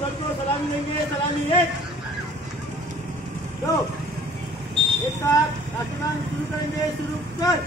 सबको सलामी देंगे। सलामी 1 2 एक साथ राष्ट्रगान शुरू करेंगे। शुरू कर।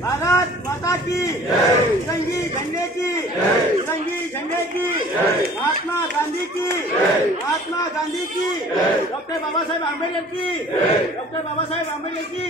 भारत माता की तिरंगी झंडे की तिरंगी झंडे की महात्मा गांधी की महात्मा गांधी की डॉक्टर बाबा साहेब आंबेडकर की डॉक्टर बाबा साहेब आंबेडकर की।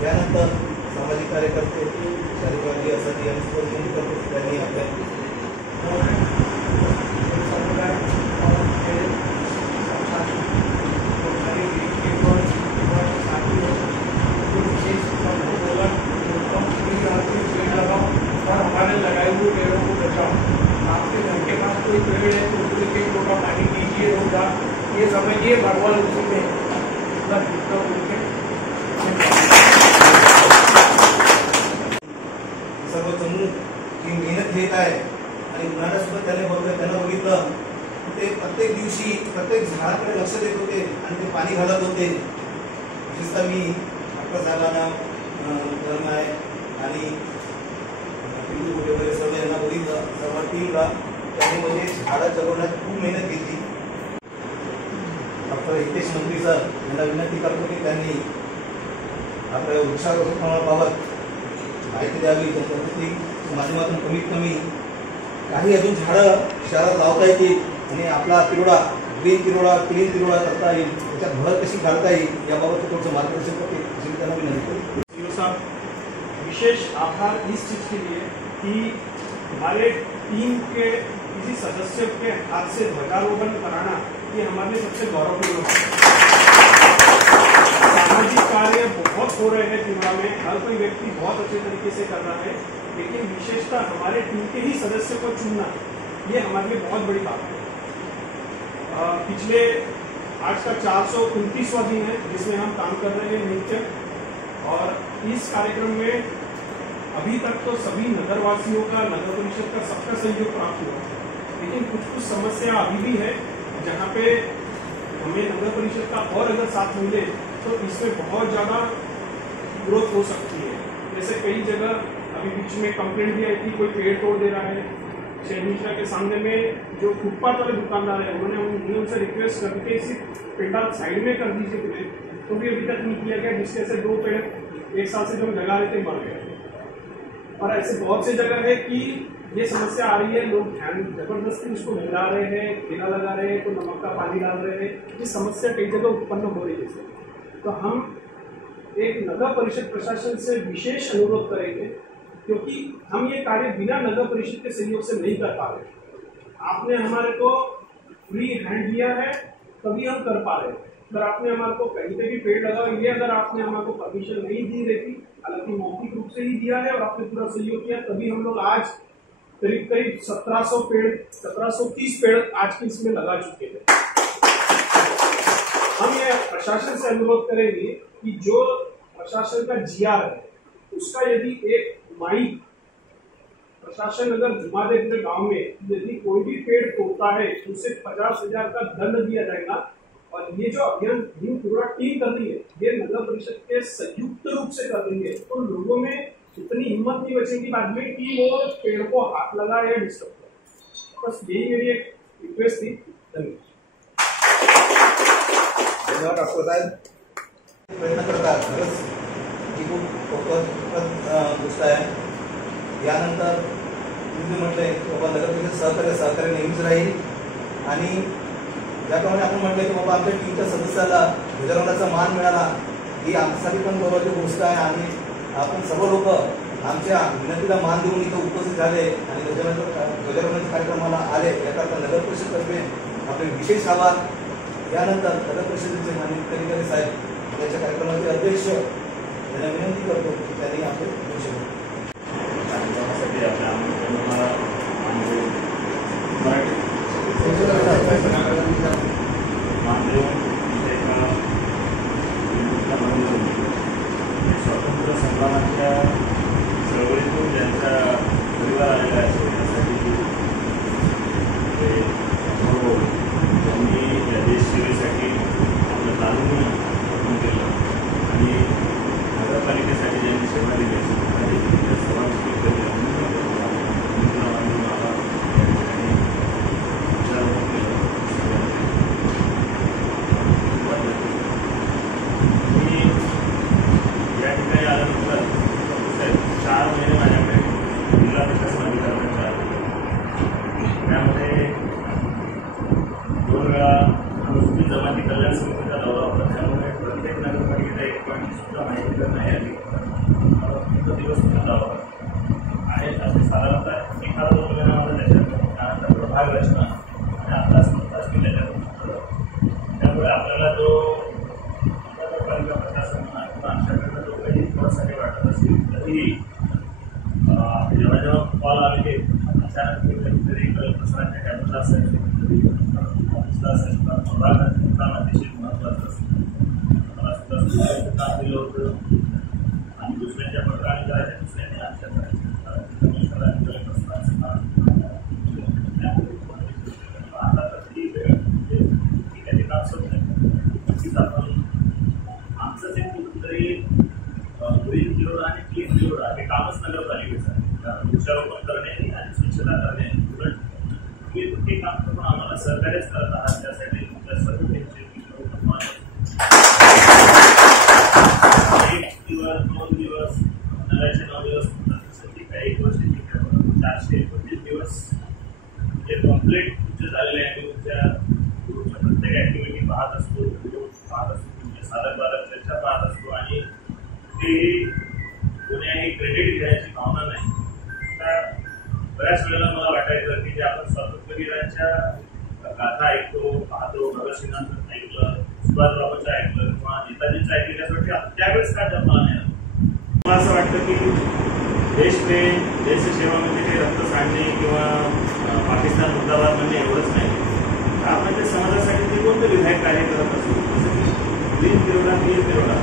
त्यानंतर सामाजिक कार्यकर्ते शारीरवादी यासाठी आणि स्पर्धेसाठी त्यांनी आपल्या हमारे लगाए हुए पेड़ों को बचाओ। आपके घर के पास कोई पेड़ है तो उसमें एक लोटा पानी दीजिए रोजा। ये समझिए भगवान उसी में सर्व समूह ही मेहनत घेत आहे आणि उन्हाळ्यात सुद्धा त्यांना बघितलं ते प्रत्येक दिवशी प्रत्येक झाडाकडे लक्ष देत होते आणि ते पाणी घालत होते। विशेषतः मी डॉक्टर साहेबांना धर्म आहे आणि वगैरे सर्व यांना बघितलं सर्व टीमला त्यांनी म्हणजे झाडं जगवण्यात खूप मेहनत घेतली। डॉक्टर हितेश मंत्री सर यांना विनंती करतो की त्यांनी आपल्या वृक्षारोपणाबाबत माहिती द्यावी। त्यांच्या माध्यमातून कमीत कमी काही अजून झाडं शहरात लावता येतील आणि आपला तिरोडा ग्रीन तिरोडा क्लीन तिरोडा करता येईल, त्याच्यात भर कशी घालता येईल याबाबत थोडंसं मार्गदर्शन करते अशी त्यांना विनंती करतो। विशेष आभार इस चीज के लिए कि हमारे टीम के किसी सदस्य के हाथ से ध्वजारोहण कराना ये हमारे लिए सबसे गौरवपूर्ण है। सामाजिक कार्य बहुत हो रहे हैं तिरोड़ा में, हर कोई व्यक्ति बहुत अच्छे तरीके से कर रहा है, लेकिन विशेषता हमारे टीम के ही सदस्य को चुनना ये हमारे लिए बहुत बड़ी बात है। पिछले आज का 429वां दिन है जिसमें हम काम कर रहे हैं नित्य, और इस कार्यक्रम में अभी तक तो सभी नगरवासियों का नगर परिषद का सबका सहयोग प्राप्त हुआ, लेकिन कुछ समस्या अभी भी है जहाँ पे हमें नगर परिषद का और अगर साथ मिले तो इसमें बहुत ज्यादा ग्रोथ हो सकती है। जैसे कई जगह अभी बीच में कंप्लेंट भी आई थी, कोई पेड़ तोड़ दे रहा है। शहर के सामने में जो फुटपाथ वाले दुकानदार है उन्होंने उनसे रिक्वेस्ट करके सिर्फ पेड़ साइड में कर दीजिए पेड़, तो भी अभी तक नहीं किया गया, जिसके से 2 पेड़ 1 साल से जो लगा रहे थे मर गए। और ऐसे बहुत सी जगह है कि ये समस्या आ रही है, लोग ध्यान जबरदस्ती उसको मिला रहे हैं, ठेला लगा रहे हैं, कोई नमक का पानी डाल रहे हैं। ये समस्या कई जगह उत्पन्न हो रही है। तो हम एक नगर परिषद प्रशासन से विशेष अनुरोध करेंगे, क्योंकि हम ये कार्य बिना नगर परिषद के सहयोग से नहीं कर पा रहे। आपने हमारे को फ्री हैंड दिया है तभी हम कर पा रहे हैं। अगर आपने हमारे को कहीं पे भी पेड़ लगा, ये अगर आपने हमारे को परमिशन नहीं दी रहती, हालांकि मौखिक रूप से ही दिया है और आपने पूरा सहयोग किया, तभी हम लोग आज करीब 1730 पेड़ आज की इसमें लगा चुके हैं। हम ये प्रशासन से अनुरोध करेंगे कि जो प्रशासन का जीआर है उसका यदि एक माइक प्रशासन अगर घुमा दे पूरे गांव में, यदि कोई भी पेड़ तोड़ता है तो उसे 50,000 का दंड दिया जाएगा। और ये जो अभियान पूरा टीम कर रही है, ये नगर परिषद के संयुक्त रूप से कर रही है, तो लोगों में इतनी हिम्मत नहीं बचेगी बाद में कि वो पेड़ को हाथ लगा या डिस्टर्ब करे। बस यही मेरी एक रिक्वेस्ट थी। धन्यवाद। धन्यवाद डॉक्टर साहेब. प्रयत्न करतात खरंच ही खूप गोष्ट आहे. यानंतर तुम्ही म्हटलंय बाबा नगरपरिषद सहकार्य नेहमीच राहील. आणि ज्याप्रमाणे आपण म्हटलंय की बाबा आमच्या टीमच्या सदस्याला ध्वजारोहणाचा मान मिळाला, ही आमच्यासाठी पण गौरवाची गोष्ट आहे. आणि आपण सर्व लोक आमच्या विनंतीला मान देऊन इथं उपस्थित झाले आणि ध्वजारोहणाच्या कार्यक्रमाला आले, याकरता नगर परिषदतर्फे आपले विशेष आभार. यानंतर नगर परिषदेचे माननीय अधिकारी साहेब याच्या कार्यक्रमाचे अध्यक्ष यांना विनंती करतो की त्यांनी आपले भाषण स्वातंत्र्य संग्रामाच्या चळवळीतून ज्यांचा परिवार आलेला आहे त्यासाठी त्यांनी या देशसेवेसाठी आपलं तारुण्य अर्पण केलं आणि नगरपालिकेसाठी ज्यांनी सेवा दिली त्या सर्वांची जमाती कल्याण समितीचा दौरा होता. त्यामुळे प्रत्येक नगरपालिकेचा एक पॉईंट सुद्धा माहिती नाही आली. दिवस सुद्धा दौरा आहे. असे साधारणतः एखादा जो महिना मला त्याच्यात प्रभाग रचना आणि आपला स्वतःच मी त्याच्यात. त्यामुळे आपल्याला जो नगरपालिका प्रशासन किंवा आमच्याकडनं जो काही थोडासाठी वाटत असेल तरीही जेव्हा जेव्हा कॉल आले अचानक कधीतरी प्रसाराच्या कॅमेरा असायचे, अतिशय महत्वाचं असतं. मला सुद्धा दिलं होतं आणि दुसऱ्यांच्या पत्राने करायच्या, दुसऱ्याने आमच्या आता तर ती वेळ ठीक आहे, काम सोडत नाही. नक्कीच आपण आमचंच एक कुठेतरी ग्रीन जिरोडा आणि क्लीन जिरोडा हे कामच नगरपालिकेचं आहे. वृक्षारोपण करणे आणि स्वच्छता करणे उलट तुम्ही कुठे काम करून आम्हाला सहकार्यच करत आहात. त्यासाठी तुमच्या सर्व टीमचे एक दिवस 2 दिवस नव्याचे 9 दिवस काही 1 वर्षाची 429 दिवस जे कम्प्लीट तुमचे झालेले आहे. तुमच्या प्रत्येक ऍक्टिव्हिटी पाहत असतो, तुमचे साधक बाधक चर्चा पाहत असतो आणि कुठेही कोण्याही क्रेडिट घेण्याची भावना नाही. बऱ्याच वेळेला मला वाटायचं की जे आपण स्वातंत्र्यवीरांच्या गाथा ऐकतो, पाहतो, भगतसिंगांचं ऐकलं, सुभाषबाबूंचं ऐकलं किंवा नेताजींचं ऐकलं, त्यासाठी त्यावेळेस का जन्म नाही. मला असं वाटतं की देशप्रेम, देशसेवामध्ये काही रक्त सांडणे किंवा पाकिस्तान मुद्दाबाद म्हणजे एवढंच नाही. आपण त्या समाजासाठी ते कोणतं विधायक कार्य करत असतो. जसं की ग्रीन जिरोडा, क्लीन जिरोडा.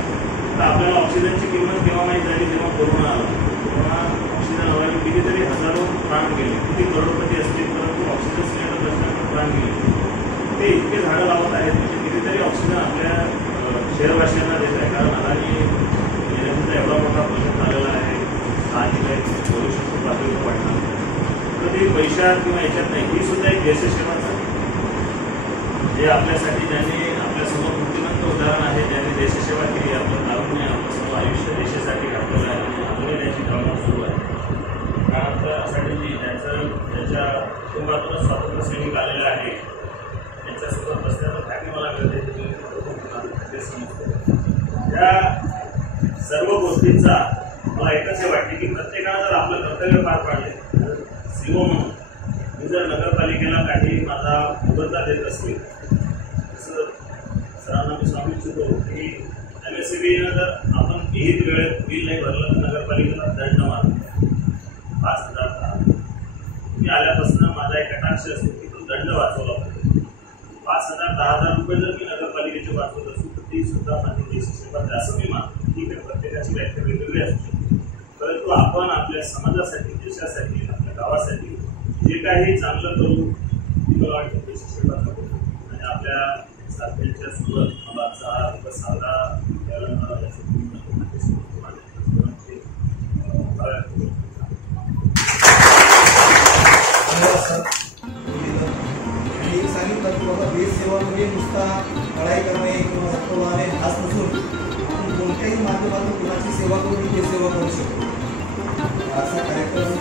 तर आपल्याला ऑक्सिजनची किंमत केव्हा माहीत झाली, जेव्हा कोरोना आला. तेव्हा ऑक्सिजन हवाई कितीतरी हजारो प्राण गेले, किती करोडपती असतील परंतु ऑक्सिजन सिलेंडर नसल्यामुळे प्राण गेले. ते इतके झाडं लावत आहेत म्हणजे कितीतरी ऑक्सिजन आपल्या शहरवासियांना देत आहे. कारण अदानी येण्याचा एवढा मोठा प्रोजेक्ट आलेला आहे, साहजिक पोल्युशन पातळी वाढणार. तर ते पैशात किंवा याच्यात नाही, ही सुद्धा एक देशसेवाच आहे. जे आपल्यासाठी ज्यांनी आपल्यासमोर बुद्धिमंत उदाहरण आहे, ज्यांनी देशसेवा केली, आपलं तारुण्य आपलं सर्व आयुष्य देशासाठी घातलेलं आहे आणि अजूनही त्याची कामं सुरू आहे. कारण अटलजी ज्याच्या कुटुंबातूनच स्वातंत्र्य सैनिक आलेला आहे, त्यांच्यासोबत बसण्याचं भाग्य मला मिळते. या सर्व गोष्टींचा मला एकच हे वाटते की प्रत्येकानं जर आपलं कर्तव्य पार पाडले, सीओ म्हणून मी जर नगरपालिकेला काही माझा मोबदला देत असेल, तसं सरांना मी सांगू इच्छितो की MSCBनं जर आपण विहित वेळेत बिल नाही भरलं तर नगरपालिकेला दंड मारतो 5,000. तुम्ही आल्यापासून माझा एक कटाक्ष असतो की तो दंड वाचवला पाहिजे. 5,000 10,000 रुपये जर मी नगरपालिकेचे वाचवत असू तर ती सुद्धा माझी देशसेवा असं मी मानतो. ठीक आहे, प्रत्येकाची व्याख्या वेगवेगळी असते, परंतु आपण आपल्या समाजासाठी, देशासाठी, आपल्या गावासाठी जे काही चांगलं करू ती मला वाटतं देशसेवा करू. आणि आपल्या साध्यांच्या सोबत मला 4 दिवस साजरा करायला मला सांगितलं होता की बाबा देश सेवा म्हणजे नुसता लढाई करणे किंवा रक्त वाहणे हाच नसून आपण कोणत्याही माध्यमातून कुणाची सेवा करून देश सेवा करू शकतो असा कार्यक्रम